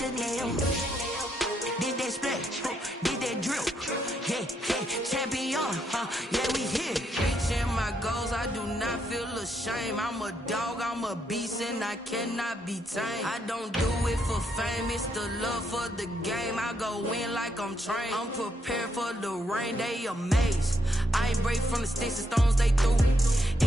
Chanel. Did that splash, did that drip. Yeah, champion, yeah, we here. Reaching my goals, I do not feel ashamed. I'm a dog, I'm a beast, and I cannot be tamed. I don't do it for fame, it's the love for the game. I go in like I'm trained. I'm prepared for the rain, they amazed. I ain't break from the sticks and stones, they through.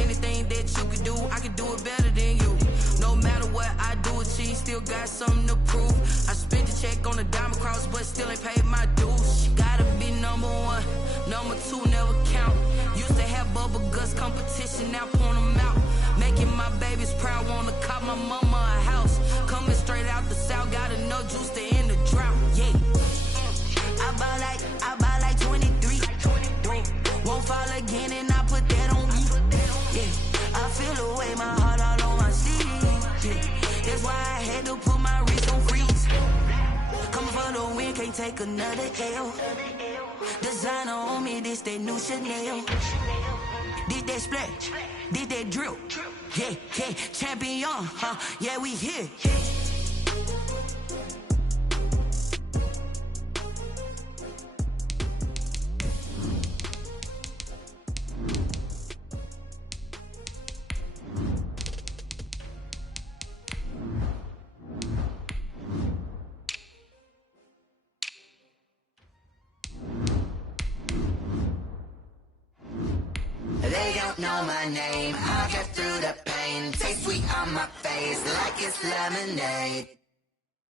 Anything that you can do, I can do it better than you. No matter what I do, achieve, still got something to prove. I spent the check on the diamond cross, but still ain't paid my dues. Gotta be number one, number two never count. Used to have bubble guts competition, now point them out. Making my babies proud, wanna cop my mama a house. Coming straight out the south, got enough juice to end the drought. Yeah, I buy like 23. Won't fall again, and I put that on me. Yeah, I feel the way, my heart all on my sleeve. Yeah, that's why I had to put my wrist on freeze. Coming for the win, can't take another L. Designer on me, this that new Chanel. Did that splash, did that drip. Yeah, champion, yeah, we here. They don't know my name, I'll get through the pain. Taste sweet on my face like it's lemonade.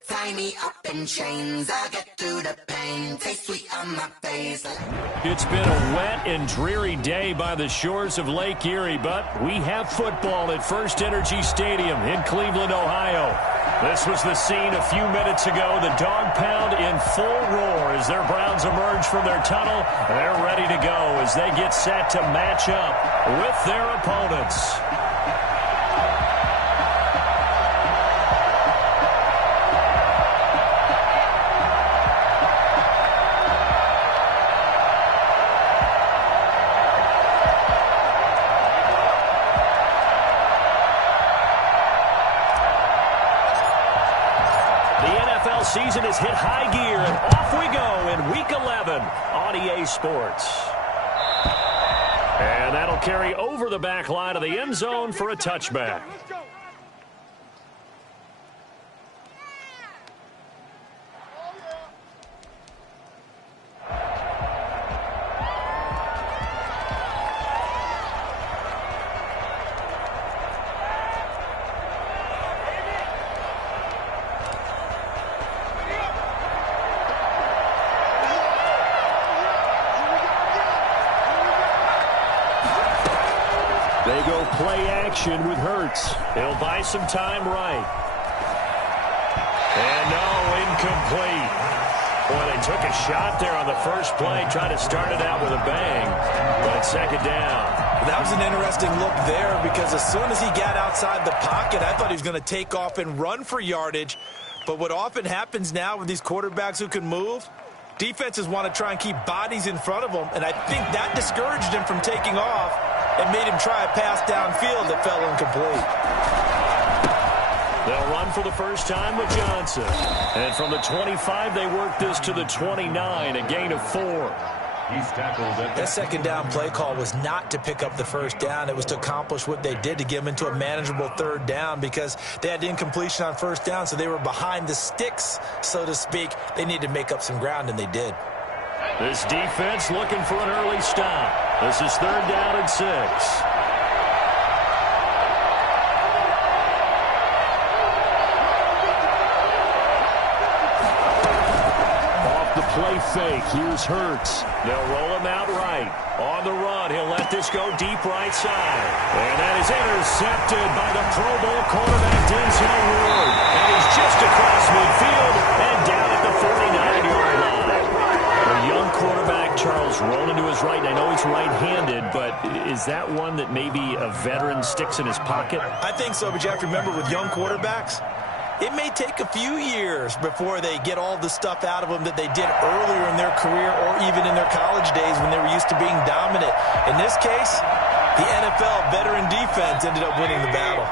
Tie me up in chains, I'll get through the pain. Taste sweet on my face. It's been a wet and dreary day by the shores of Lake Erie, but we have football at First Energy Stadium in Cleveland, Ohio. This was the scene a few minutes ago. The dog pound in full roar as their Browns emerge from their tunnel. They're ready to go as they get set to match up with their opponents. Season has hit high gear, and off we go in Week 11 on EA Sports. And that'll carry over the back line of the end zone for a touchback. They go play action with Hurts. He'll buy some time right. And no, incomplete. Boy, they took a shot there on the first play, trying to start it out with a bang. But it's second down. That was an interesting look there because as soon as he got outside the pocket, I thought he was going to take off and run for yardage. But what often happens now with these quarterbacks who can move, defenses want to try and keep bodies in front of them, and I think that discouraged him from taking off and made him try a pass downfield that fell incomplete. They'll run for the first time with Johnson. And from the 25, they work this to the 29, a gain of 4. He's tackled at that second down play call was not to pick up the first down. It was to accomplish what they did, to get them into a manageable third down, because they had incompletion on first down, so they were behind the sticks, so to speak. They needed to make up some ground, and they did. This defense looking for an early stop. This is third down and 6. Off the play fake, here's Hurts. They'll roll him out right. On the run, he'll let this go deep right side. And that is intercepted by the Pro Bowl quarterback, Denzel Ward. And he's just across midfield and down at the 49-yard line. A young quarterback, Charles, rolling to his right. I know he's right-handed, but is that one that maybe a veteran sticks in his pocket? I think so, but you have to remember with young quarterbacks, it may take a few years before they get all the stuff out of them that they did earlier in their career or even in their college days when they were used to being dominant. In this case, the NFL veteran defense ended up winning the battle.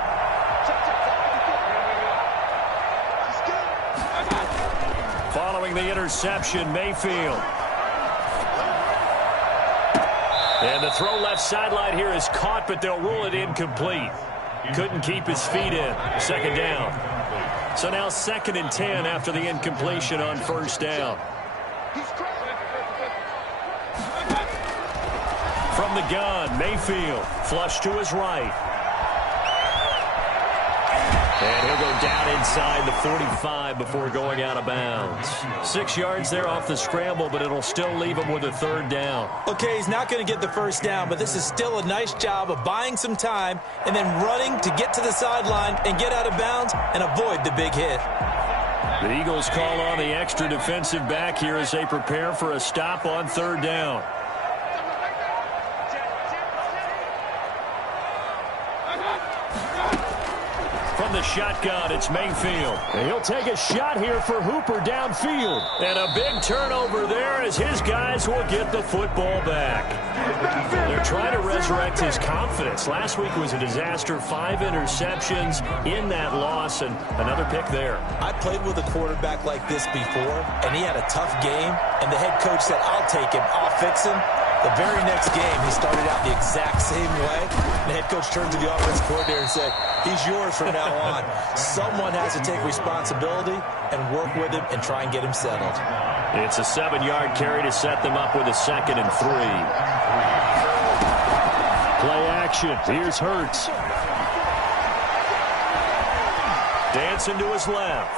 throwing the interception, Mayfield. And the throw left sideline here is caught, but they'll rule it incomplete. Couldn't keep his feet in. Second down. So now 2nd and 10 after the incompletion on first down. From the gun, Mayfield. Flush to his right. And he'll go down inside the 45 before going out of bounds. 6 yards there off the scramble, but it'll still leave him with a 3rd down. Okay, he's not going to get the first down, but this is still a nice job of buying some time and then running to get to the sideline and get out of bounds and avoid the big hit. The Eagles call on the extra defensive back here as they prepare for a stop on 3rd down. From the shotgun, it's Mayfield. And he'll take a shot here for Hooper downfield. And a big turnover there as his guys will get the football back. They're trying to resurrect his confidence. Last week was a disaster. 5 interceptions in that loss, and another pick there. I played with a quarterback like this before, and he had a tough game, and the head coach said, I'll take him, I'll fix him. The very next game, he started out the exact same way. The head coach turned to the offense coordinator and said, he's yours from now on. Someone has to take responsibility and work with him and try and get him settled. It's a 7-yard carry to set them up with a 2nd and 3. Play action. Here's Hurts. Dancing to his left.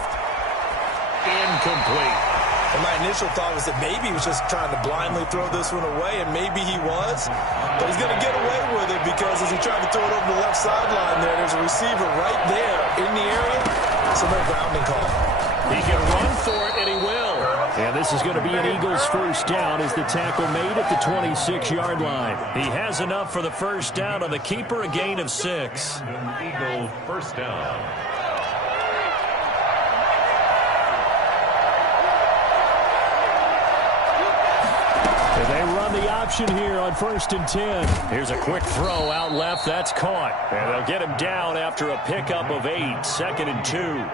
Incomplete. And my initial thought was that maybe he was just trying to blindly throw this one away, and maybe he was. But he's going to get away with it because as he tried to throw it over the left sideline there's a receiver right there in the area. So no grounding call. He can run for it, and he will. And this is going to be an Eagles first down as the tackle made at the 26-yard line. He has enough for the first down on the keeper, a gain of 6. Eagles first down. They run the option here on 1st and 10. Here's a quick throw out left. That's caught. And they'll get him down after a pickup of 8. 2nd and 2.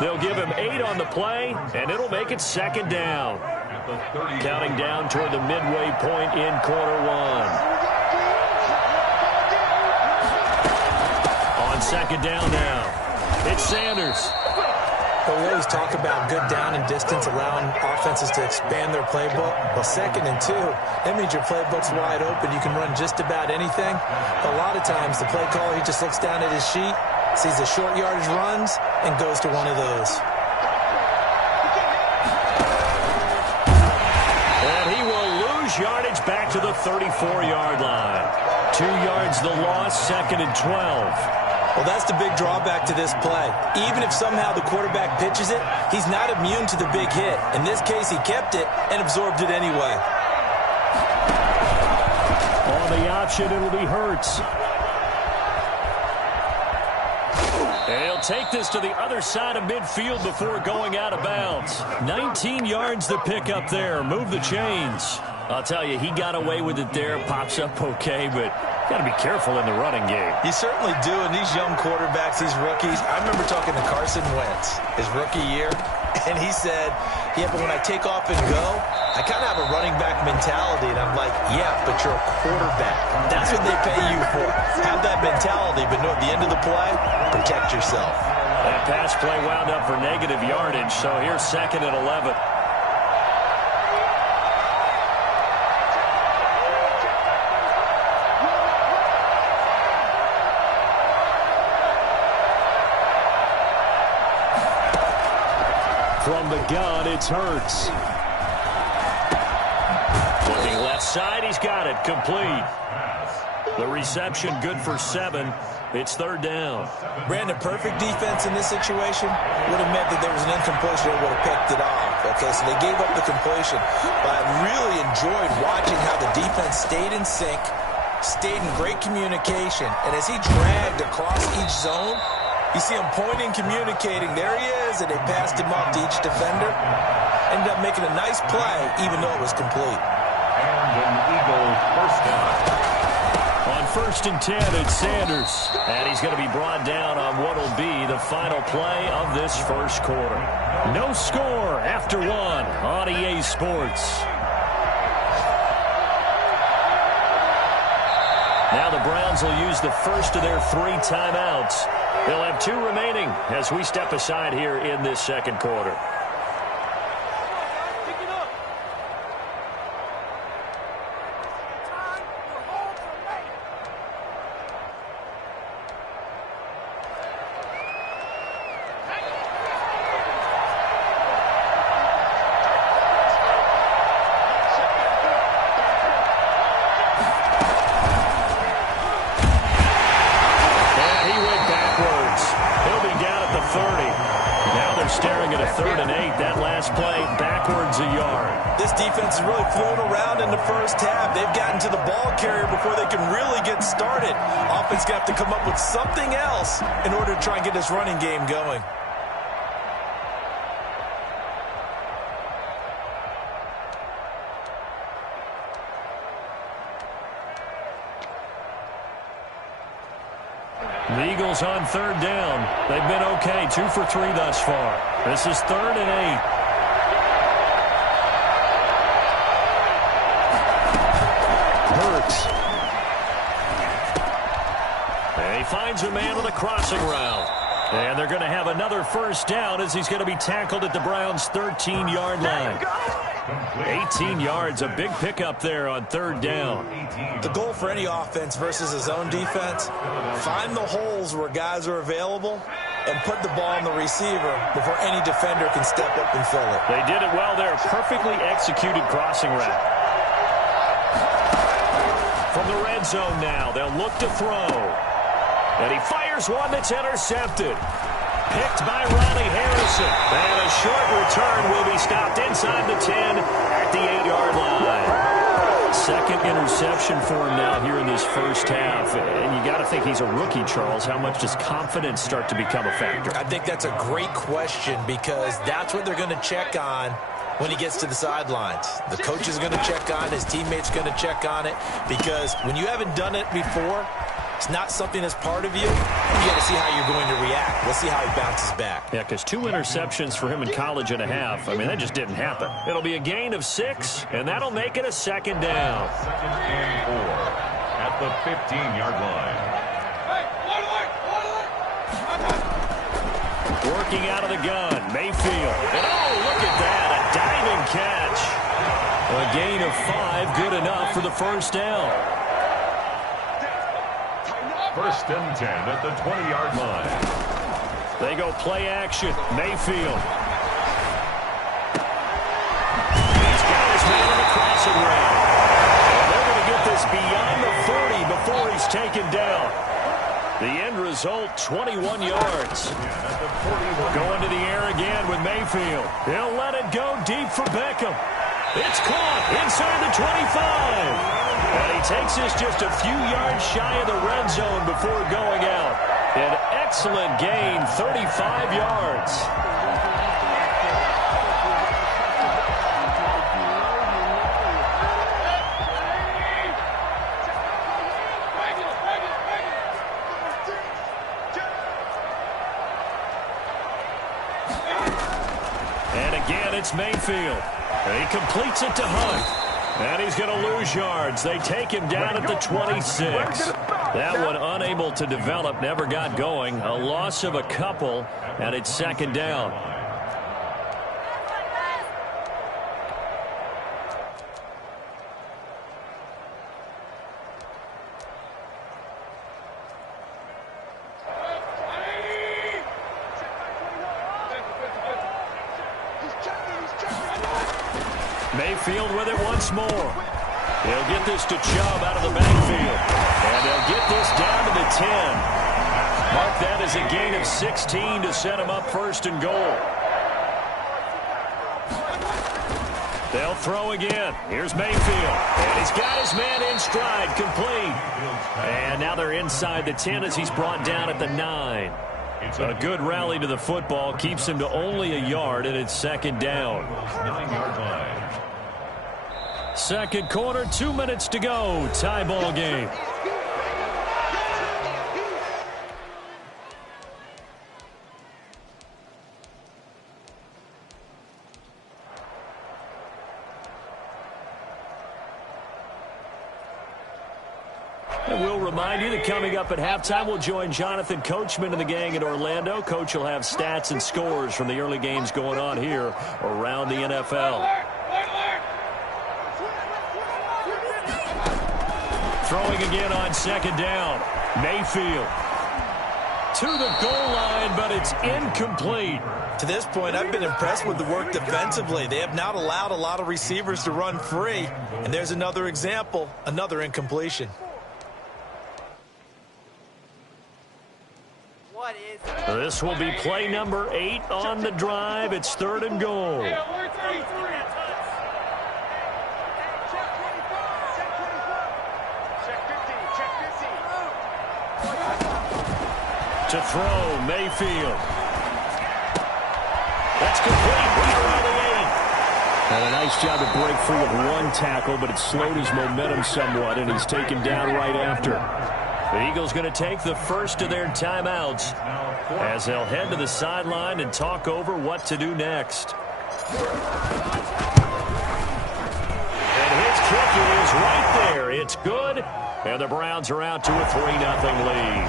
They'll give him 8 on the play, and it'll make it 2nd down. Counting down toward the midway point in quarter 1. On 2nd down now, it's Sanders. But we always talk about good down and distance, allowing offenses to expand their playbook. Well, 2nd and 2, that means your playbook's wide open. You can run just about anything. But a lot of times, the play caller, he just looks down at his sheet, sees the short yardage runs, and goes to one of those. And he will lose yardage back to the 34-yard line. 2 yards the loss, 2nd and 12. Well, that's the big drawback to this play. Even if somehow the quarterback pitches it, he's not immune to the big hit. In this case, he kept it and absorbed it anyway. On the option, it'll be Hurts. And he'll take this to the other side of midfield before going out of bounds. 19 yards to pick up there. Move the chains. I'll tell you, he got away with it there. Pops up okay, but got to be careful in the running game. You certainly do, and these young quarterbacks, these rookies, I remember talking to Carson Wentz his rookie year, and he said, yeah, but when I take off and go, I kind of have a running back mentality, and I'm like, yeah, but you're a quarterback. That's what they pay you for. Have that mentality, but no, at the end of the play, protect yourself. That pass play wound up for negative yardage, so here's 2nd and 11. From the gun, it's Hurts. Looking left side, he's got it. Complete. The reception good for 7. It's 3rd down. Brandon, perfect defense in this situation would have meant that there was an incompletion that would have picked it off. Okay, so they gave up the completion. But I really enjoyed watching how the defense stayed in sync, stayed in great communication, and as he dragged across each zone, you see him pointing, communicating. There he is, and they passed him off to each defender. Ended up making a nice play, even though it was complete. And an Eagle first down. On 1st and 10, it's Sanders. And he's going to be brought down on what will be the final play of this first quarter. No score after 1 on EA Sports. Now the Browns will use the first of their 3 timeouts. They'll have 2 remaining as we step aside here in this second quarter. Staring at a 3rd and 8. That last play backwards a yard. This defense is really flown around in the first half. They've gotten to the ball carrier before they can really get started. Offense going to have to come up with something else in order to try and get this running game going. The Eagles on 3rd down. They've been okay, 2 for 3 thus far. This is 3rd and 8. Hurts. And he finds a man with a crossing route. And they're going to have another first down as he's going to be tackled at the Browns' 13-yard line. 18 yards, a big pickup there on 3rd down. The goal for any offense versus his own defense, find the holes where guys are available and put the ball on the receiver before any defender can step up and fill it. They did it well there. Perfectly executed crossing route. From the red zone now, they'll look to throw. And he fires one that's intercepted. Picked by Ronnie Harrison. And a short return will be stopped inside the 10 at the 8-yard line. Second interception for him now here in this first half. And you got to think he's a rookie, Charles. How much does confidence start to become a factor? I think that's a great question because that's what they're going to check on when he gets to the sidelines. The coach is going to check on it. His teammates going to check on it because when you haven't done it before, it's not something that's part of you. You got to see how you're going to react. We'll see how he bounces back. Yeah, because 2 interceptions for him in college and a half. I mean, that just didn't happen. It'll be a gain of 6, and that'll make it a 2nd down. 2nd and 4 at the 15-yard line. Working out of the gun, Mayfield. And oh, look at that, a diving catch. A gain of 5, good enough for the first down. 1st and 10 at the 20-yard line. They go play action. Mayfield. He's got his man on the crossing route. And they're going to get this beyond the 40 before he's taken down. The end result, 21 yards. Going to the air again with Mayfield. He'll let it go deep for Beckham. It's caught inside the 25. And he takes this just a few yards shy of the red zone before going out. An excellent gain, 35 yards. And again, it's Mayfield. And he completes it to Hunt. And he's going to lose yards. They take him down at the 26. That one unable to develop, never got going. A loss of a couple, and it's 2nd down. Mayfield with it once more. He'll get this to Chubb out of the backfield. And they'll get this down to the 10. Mark that as a gain of 16 to set him up 1st and goal. They'll throw again. Here's Mayfield. And he's got his man in stride, complete. And now they're inside the 10 as he's brought down at the 9. A good rally to the football keeps him to only a yard, and it's 2nd down. 9-yard line. Second quarter, 2 minutes to go. Tie ball game. We'll remind you that coming up at halftime, we'll join Jonathan Coachman and the gang in Orlando. Coach will have stats and scores from the early games going on here around the NFL. Throwing again on second down. Mayfield to the goal line, but it's incomplete. To this point, I've been impressed with the work defensively. They have not allowed a lot of receivers to run free. And there's another example, another incompletion. This will be play number 8 on the drive. It's 3rd and goal. To throw, Mayfield. That's complete. Right around the 8. And a nice job to break free of one tackle, but it slowed his momentum somewhat, and he's taken down right after. The Eagles going to take the first of their timeouts as they'll head to the sideline and talk over what to do next. And his kick is right there. It's good. And the Browns are out to a 3-0 lead.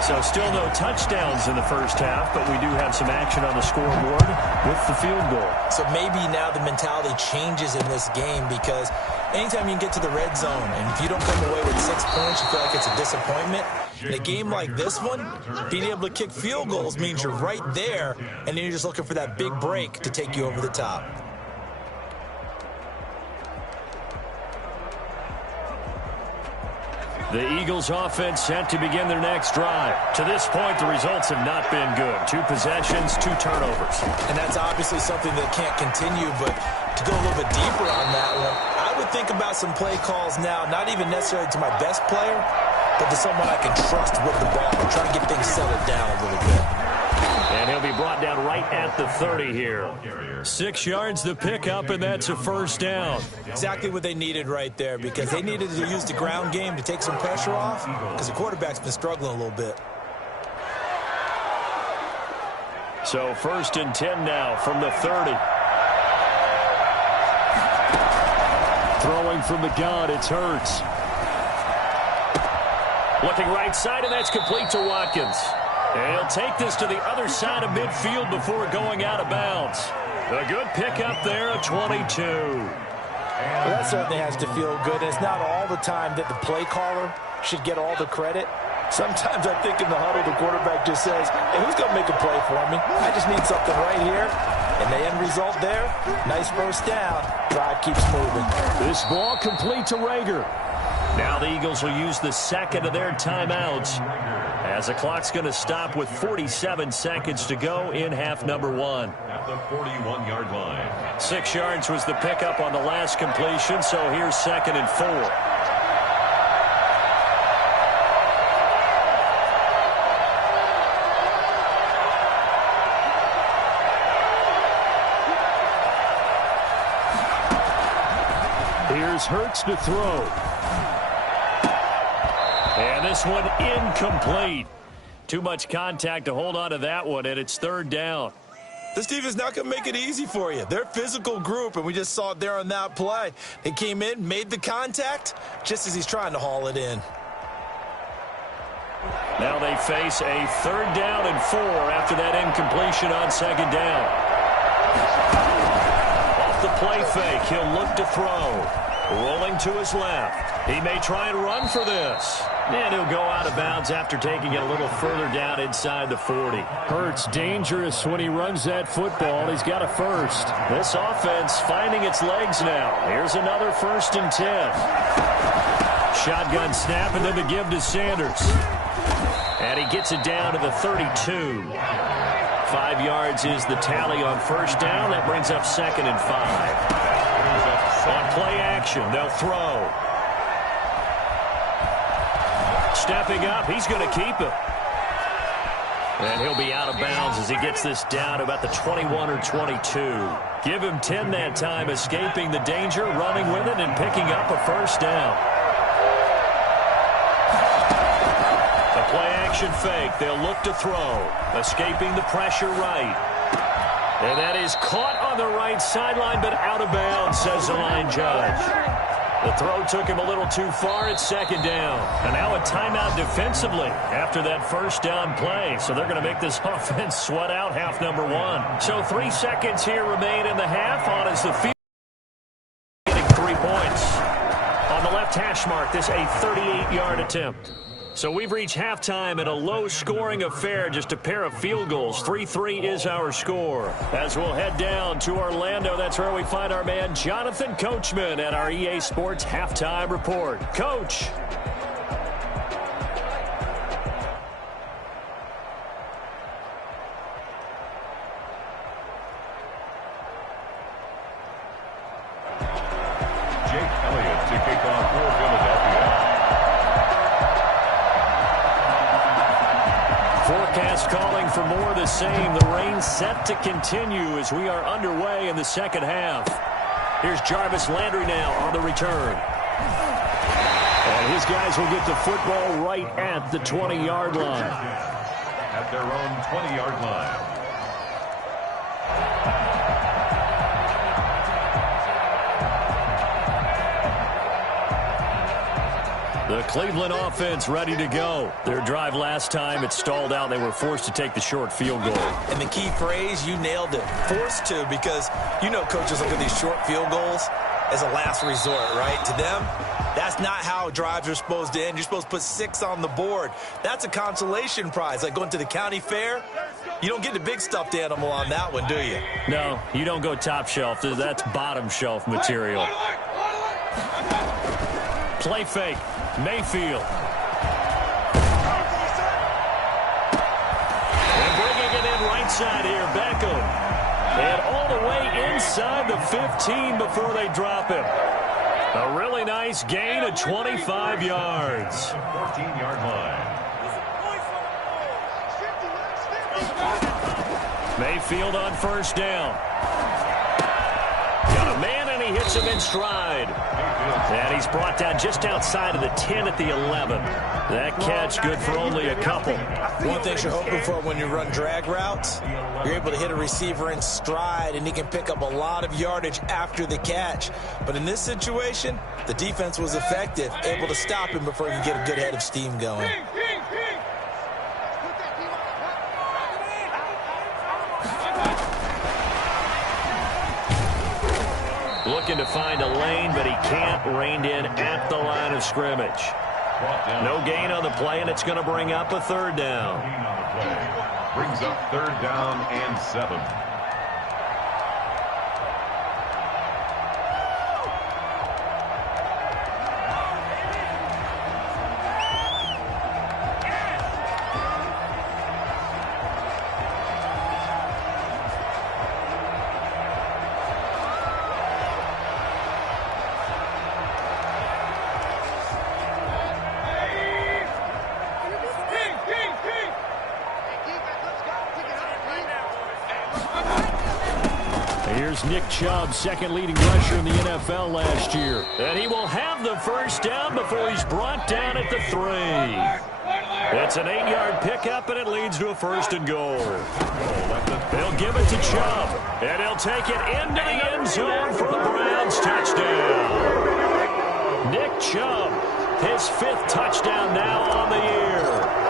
So still no touchdowns in the first half, but we do have some action on the scoreboard with the field goal. So maybe now the mentality changes in this game, because anytime you can get to the red zone, and if you don't come away with 6 points, you feel like it's a disappointment. In a game like this one, being able to kick field goals means you're right there, and then you're just looking for that big break to take you over the top. The Eagles offense set to begin their next drive. To this point, the results have not been good. 2 possessions, 2 turnovers. And that's obviously something that can't continue, but to go a little bit deeper on that one, I would think about some play calls now, not even necessarily to my best player, but to someone I can trust with the ball and try to get things settled down a little bit. And he'll be brought down right at the 30 here. 6 yards the pickup, and that's a first down. Exactly what they needed right there, because they needed to use the ground game to take some pressure off, because the quarterback's been struggling a little bit. So 1st and 10 now from the 30. Throwing from the gun, it's Hurts. Looking right side, and that's complete to Watkins. And he'll take this to the other side of midfield before going out of bounds. A good pickup there at 22. Well, that certainly has to feel good. And it's not all the time that the play caller should get all the credit. Sometimes I think in the huddle, the quarterback just says, hey, who's going to make a play for me? I just need something right here. And the end result there, nice first down. Drive keeps moving. This ball complete to Rager. Now the Eagles will use the second of their timeouts, as the clock's going to stop with 47 seconds to go in half number 1. At the 41-yard line. 6 yards was the pickup on the last completion, so here's 2nd and 4. Here's Hurts to throw. And this one incomplete. Too much contact to hold on to that one, and it's 3rd down. This team is not going to make it easy for you. They're a physical group, and we just saw it there on that play. They came in, made the contact, just as he's trying to haul it in. Now they face a 3rd down and 4 after that incompletion on 2nd down. Off the play fake, he'll look to throw. Rolling to his left. He may try and run for this. And he'll go out of bounds after taking it a little further down inside the 40. Hurts dangerous when he runs that football. He's got a first. This offense finding its legs now. Here's another 1st and 10. Shotgun snap, and then the give to Sanders. And he gets it down to the 32. 5 yards is the tally on 1st down. That brings up 2nd and 5. On play action, they'll throw. Stepping up, he's going to keep it. And he'll be out of bounds as he gets this down about the 21 or 22. Give him 10 that time, escaping the danger, running with it, and picking up a 1st down. The play action fake, they'll look to throw. Escaping the pressure right. And that is caught on the right sideline, but out of bounds, says the line judge. The throw took him a little too far. It's second down. And now a timeout defensively after that first down play. So they're going to make this offense sweat out half number one. So 3 seconds here remain in the half. On is the field. Getting 3 points. On the left hash mark, this a 38-yard attempt. So we've reached halftime in a low-scoring affair, just a pair of field goals. 3-3 is our score. As we'll head down to Orlando, that's where we find our man Jonathan Coachman at our EA Sports Halftime Report. Coach. Jake Elliott to kick off for Philadelphia. Forecast calling for more of the same. The rain set to continue as we are underway in the second half. Here's Jarvis Landry now on the return. And his guys will get the football right at the 20-yard line. At their own 20-yard line. The Cleveland offense ready to go. Their drive last time, it stalled out. They were forced to take the short field goal. And the key phrase, you nailed it, forced to, because you know coaches look at these short field goals as a last resort, right? To them, that's not how drives are supposed to end. You're supposed to put 6 on the board. That's a consolation prize, like going to the county fair. You don't get the big stuffed animal on that one, do you? No, you don't go top shelf. That's bottom shelf material. Play fake. Mayfield. And bringing it in right side here, Beckham. And all the way inside the 15 before they drop him. A really nice gain of 25 yards. 14-yard line. Mayfield on first down. Got a man, and he hits him in stride. And he's brought down just outside of the 10 at the 11. That catch good for only a couple. One thing you're hoping for when you run drag routes, you're able to hit a receiver in stride, and he can pick up a lot of yardage after the catch. But in this situation, the defense was effective, able to stop him before he could get a good head of steam going. Looking to find a lane, but he can't. Reined in at the line of scrimmage. No gain on the play, and it's going to bring up a third down. Gain on the play. Brings up third down and 7. Here's Nick Chubb, second leading rusher in the NFL last year. And he will have the first down before he's brought down at the 3. It's an 8-yard pickup, and it leads to a first and goal. They'll give it to Chubb, and he'll take it into the end zone for a Browns touchdown. Nick Chubb, his 5th touchdown now on the year.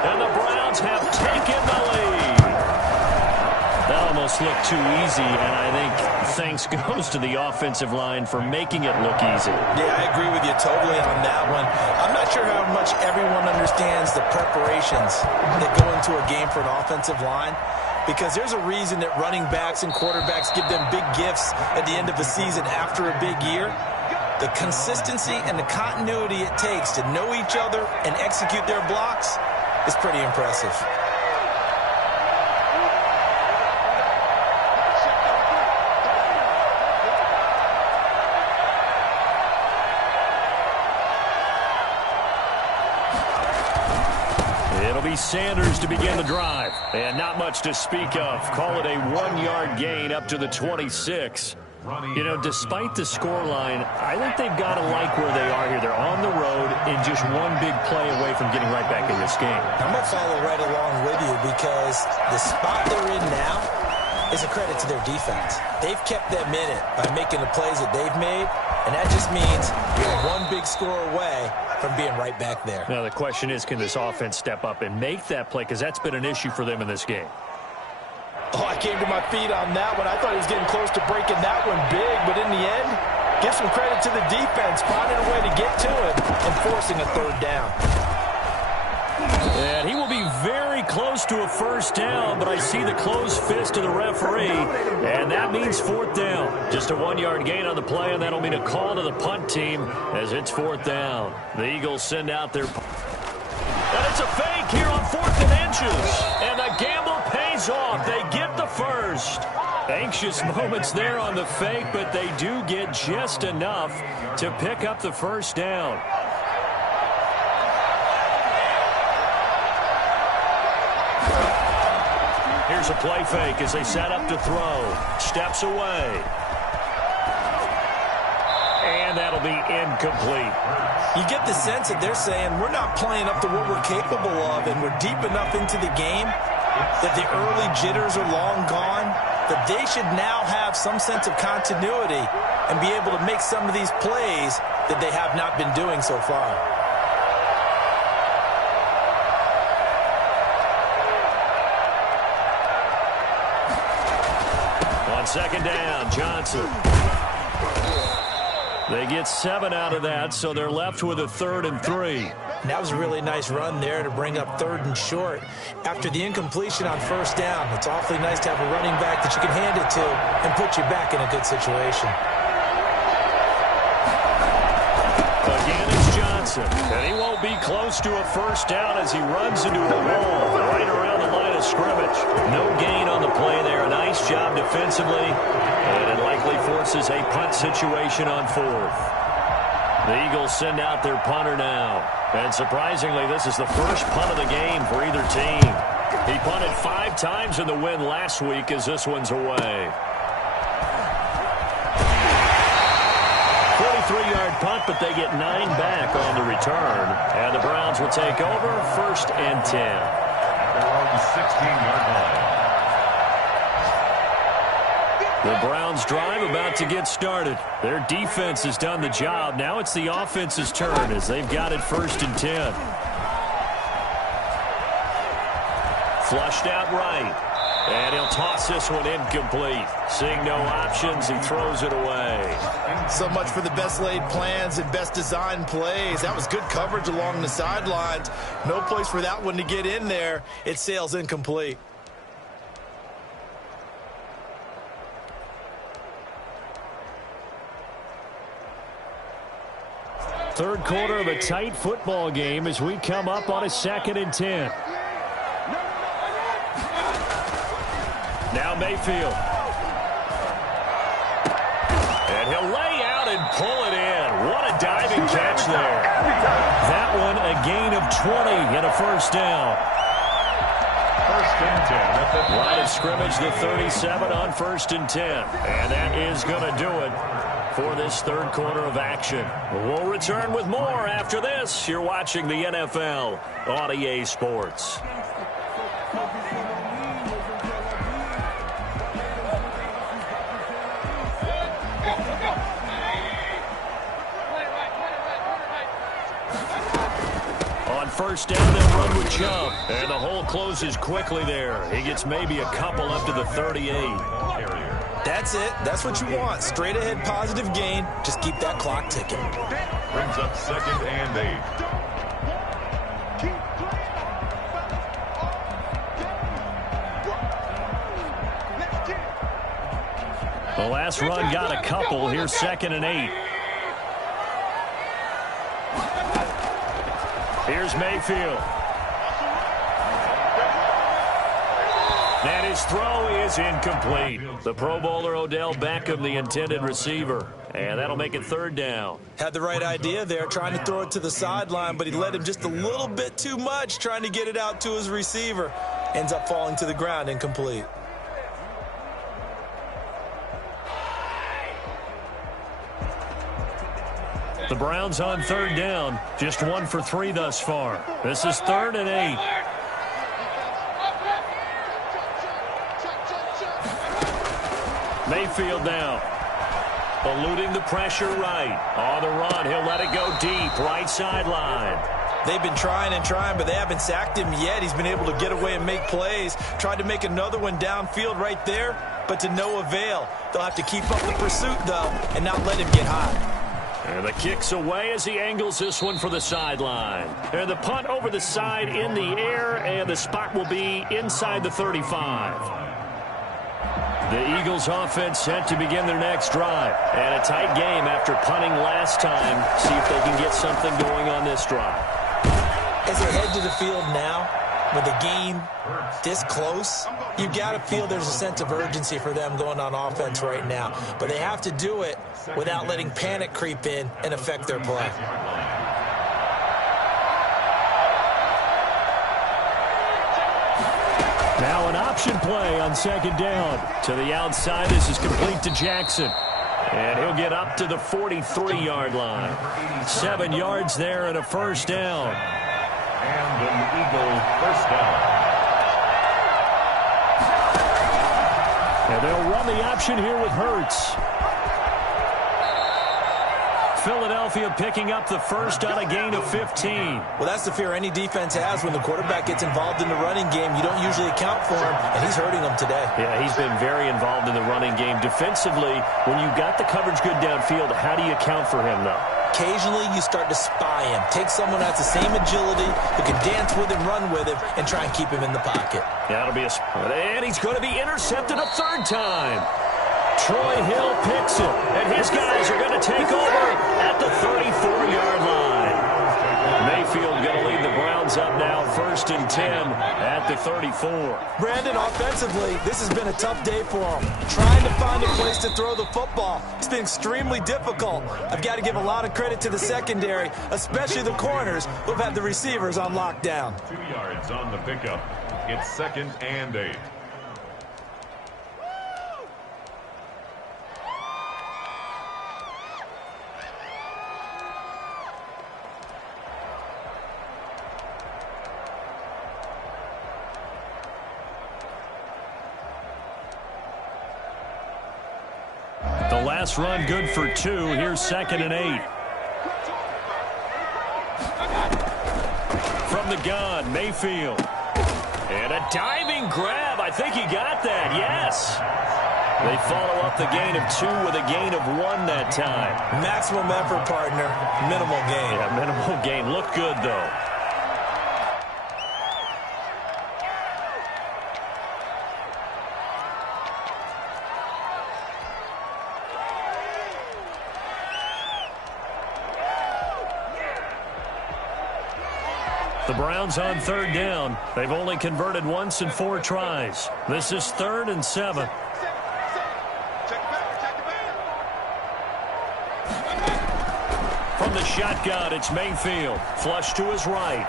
And the Browns have taken the lead. That almost looked too easy, and I think thanks goes to the offensive line for making it look easy. Yeah, I agree with you totally on that one. I'm not sure how much everyone understands the preparations that go into a game for an offensive line, because there's a reason that running backs and quarterbacks give them big gifts at the end of the season after a big year. The consistency and the continuity it takes to know each other and execute their blocks is pretty impressive. It'll be Sanders to begin the drive. And not much to speak of. Call it a 1-yard gain up to the 26. You know, despite the scoreline, I think they've got to like where they are here. They're on the road and just one big play away from getting right back in this game. I'm going to follow right along with you, because the spot they're in now, is a credit to their defense. They've kept them in it by making the plays that they've made, and that just means you're one big score away from being right back there. Now the question is, can this offense step up and make that play? Because that's been an issue for them in this game. Oh, I came to my feet on that one. I thought he was getting close to breaking that one big, but in the end, give some credit to the defense, finding a way to get to it and forcing a third down. And he will be very close to a first down, but I see the closed fist of the referee, and that means fourth down. Just a 1-yard gain on the play, and that'll mean a call to the punt team as it's fourth down. The Eagles send out their... And it's a fake here on 4th and inches, and the gamble pays off. They get the first. Anxious moments there on the fake, but they do get just enough to pick up the first down. Here's a play fake as they set up to throw. Steps away. And that'll be incomplete. You get the sense that they're saying we're not playing up to what we're capable of, and we're deep enough into the game that the early jitters are long gone, that they should now have some sense of continuity and be able to make some of these plays that they have not been doing so far. On second down, Johnson. They get 7 out of that, so they're left with a 3rd and 3. And that was a really nice run there to bring up 3rd and short. After the incompletion on first down, it's awfully nice to have a running back that you can hand it to and put you back in a good situation. Again, it's Johnson, and he won't be close to a first down as he runs into a wall right around the line of scrimmage. No gain on the play there. A nice job defensively, and it likely forces a punt situation on 4th. The Eagles send out their punter now. And surprisingly, this is the first punt of the game for either team. He punted 5 times in the win last week as this one's away. 43-yard punt, but they get 9 back on the return. And the Browns will take over 1st and 10. Around the 16-yard line. The Browns drive about to get started. Their defense has done the job. Now it's the offense's turn as they've got it 1st and 10. Flushed out right. And he'll toss this one incomplete. Seeing no options, he throws it away. So much for the best laid plans and best designed plays. That was good coverage along the sidelines. No place for that one to get in there. It sails incomplete. Third quarter of a tight football game as we come up on a 2nd and 10. Now Mayfield. And he'll lay out and pull it in. What a diving catch there. That one a gain of 20 and a first down. 1st and 10 at the Line of scrimmage, the 37 on 1st and 10. And that is going to do it for this third quarter of action. We'll return with more after this. You're watching the NFL on EA Sports. On first down, they'll run with Chubb. And the hole closes quickly there. He gets maybe a couple up to the 38. That's it. That's what you want. Straight ahead positive gain. Just keep that clock ticking. brings up 2nd and 8. The last run got a couple. Here's 2nd and 8. Here's Mayfield. And his throw is incomplete. The Pro Bowler Odell Beckham, the intended receiver. And that'll make it 3rd down. Had the right idea there, trying to throw it to the sideline, but he led him just a little bit too much, trying to get it out to his receiver. Ends up falling to the ground, incomplete. The Browns on 3rd down. Just 1 for 3 thus far. This is 3rd and 8. Mayfield now. Eluding the pressure right. On the run, he'll let it go deep. Right sideline. They've been trying and trying, but they haven't sacked him yet. He's been able to get away and make plays. Tried to make another one downfield right there, but to no avail. They'll have to keep up the pursuit, though, and not let him get hot. And the kick's away as he angles this one for the sideline. And the punt over the side in the air, and the spot will be inside the 35. The Eagles offense set to begin their next drive. And a tight game after punting last time. See if they can get something going on this drive. As they head to the field now, with the game this close, you've got to feel there's a sense of urgency for them going on offense right now. But they have to do it without letting panic creep in and affect their play. Now an option play on second down. To the outside, this is complete to Jackson. And he'll get up to the 43-yard line. 7 yards there and a first down. And an Eagle first down. And they'll run the option here with Hurts. Philadelphia picking up the first on a gain of 15. Well, that's the fear any defense has when the quarterback gets involved in the running game. You don't usually account for him, and he's hurting them today. Yeah, he's been very involved in the running game. Defensively, when you've got the coverage good downfield, how do you account for him, though? Occasionally, you start to spy him. Take someone that's the same agility, who can dance with him, run with him, and try and keep him in the pocket. That'll be and he's going to be intercepted a third time. Troy Hill picks it, and his guys are going to take over at the 34-yard line. Mayfield going to lead the Browns up now, 1st and 10 at the 34. Brandon, offensively, this has been a tough day for him. Trying to find a place to throw the football. It's been extremely difficult. I've got to give a lot of credit to the secondary, especially the corners, who've had the receivers on lockdown. 2 yards on the pickup. It's 2nd and 8. The last run good for 2. Here's 2nd and 8. From the gun, Mayfield. And a diving grab. I think he got that. Yes. They follow up the gain of 2 with a gain of 1 that time. Maximum effort, partner. Minimal gain. Yeah, minimal gain. Look good, though. The Browns on 3rd down. They've only converted once in 4 tries. This is 3rd and 7. From the shotgun, it's Mayfield. Flush to his right.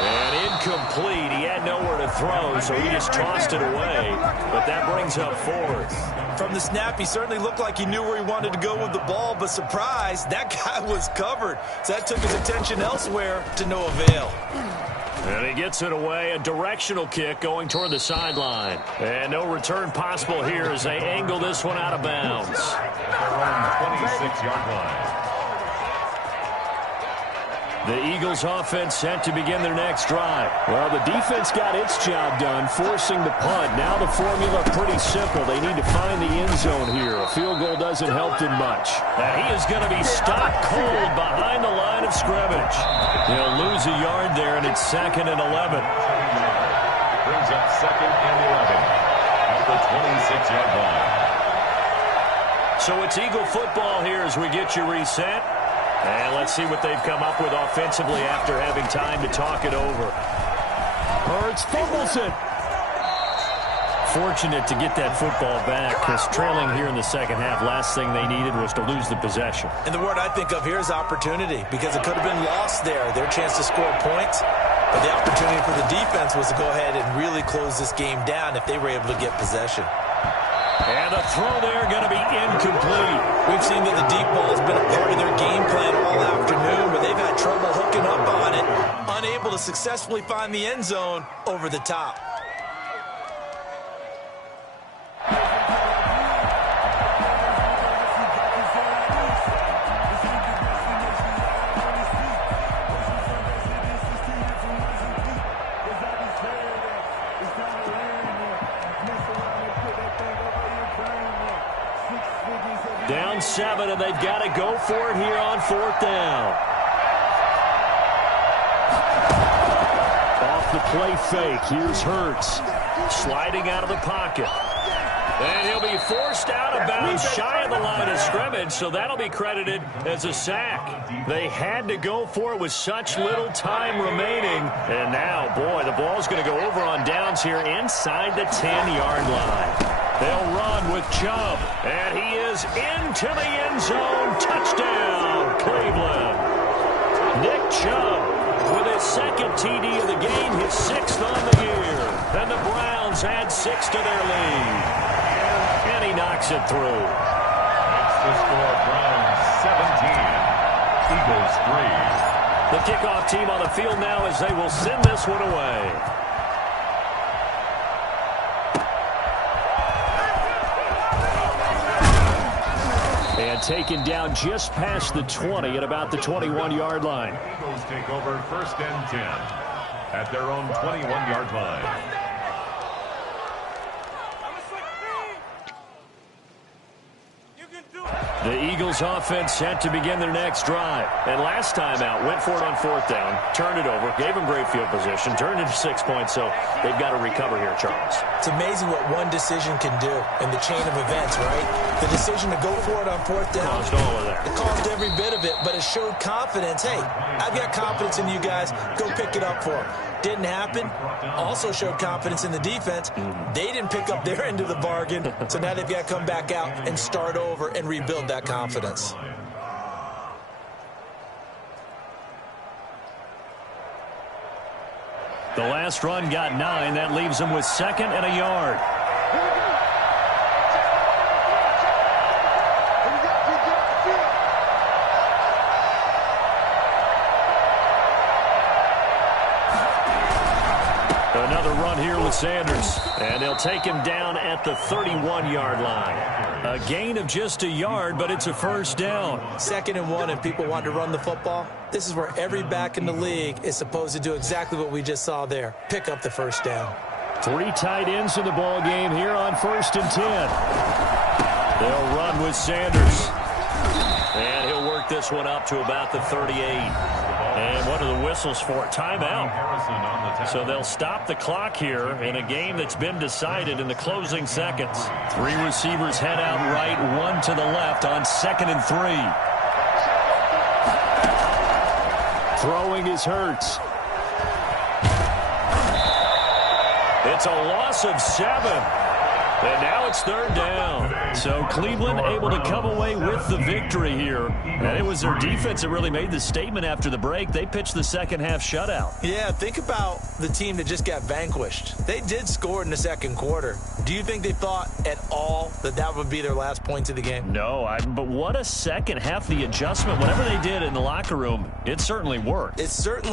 And incomplete. He had nowhere to throw, so he just tossed it away. But that brings up 4th. From the snap, he certainly looked like he knew where he wanted to go with the ball, but surprise, that guy was covered. So that took his attention elsewhere to no avail. And he gets it away. A directional kick going toward the sideline. And no return possible here as they angle this one out of bounds. 26-yard line. The Eagles offense set to begin their next drive. Well, the defense got its job done, forcing the punt. Now the formula pretty simple. They need to find the end zone here. A field goal doesn't help them much. And he is going to be stopped cold behind the line of scrimmage. He'll lose a yard there, and it's 2nd and 11. Brings up 2nd and 11 at the 26-yard line. So it's Eagle football here as we get you reset. And let's see what they've come up with offensively after having time to talk it over. Hurts fumbles it. Fortunate to get that football back, because trailing here in the second half, last thing they needed was to lose the possession. And the word I think of here is opportunity, because it could have been lost there, their chance to score points. But the opportunity for the defense was to go ahead and really close this game down if they were able to get possession. And a throw there going to be incomplete. We've seen that the deep ball has been a part of their game plan all afternoon, but they've had trouble hooking up on it, unable to successfully find the end zone over the top. Down 7, and they've got to go for it here on 4th down. Off the play fake, here's Hurts. Sliding out of the pocket. And he'll be forced out of bounds shy of the line of scrimmage, so that'll be credited as a sack. They had to go for it with such little time remaining. And now, boy, the ball's going to go over on downs here inside the 10-yard line. They'll run with Chubb, and he is into the end zone. Touchdown, Cleveland. Nick Chubb with his second TD of the game, his 6th on the year. And the Browns add 6 to their lead. And he knocks it through. That's the score. Browns 17, Eagles 3. The kickoff team on the field now as they will send this one away. And taken down just past the 20 at about the 21-yard line. Eagles take over 1st and 10 at their own 21-yard line. The Eagles offense set to begin their next drive. And last time out, went for it on 4th down, turned it over, gave them great field position, turned it to 6 points, so they've got to recover here, Charles. It's amazing what one decision can do in the chain of events, right? The decision to go for it on 4th down. Caused all of that. It caused every bit of it, but it showed confidence. Hey, I've got confidence in you guys. Go pick it up for them. Didn't happen. Also showed confidence in the defense. They didn't pick up their end of the bargain, so now they've got to come back out and start over and rebuild that confidence. The last run got 9. That leaves them with 2nd and a yard. Another run here with Sanders. And they'll take him down at the 31-yard line. A gain of just a yard, but it's a 1st down. 2nd and 1, and people want to run the football. This is where every back in the league is supposed to do exactly what we just saw there. Pick up the 1st down. 3 tight ends in the ball game here on 1st and 10. They'll run with Sanders. And he'll work this one up to about the 38. And what are the whistles for? Timeout. So they'll stop the clock here in a game that's been decided in the closing seconds. 3 receivers head out right, 1 to the left on 2nd and 3. Throwing is Hurts. It's a loss of 7. And now it's 3rd down. So Cleveland able to come away with the victory here. And it was their defense that really made the statement after the break. They pitched the second half shutout. Yeah, think about the team that just got vanquished. They did score in the 2nd quarter. Do you think they thought at all that that would be their last points of the game? No, but what a second half. The adjustment, whatever they did in the locker room, it certainly worked. It certainly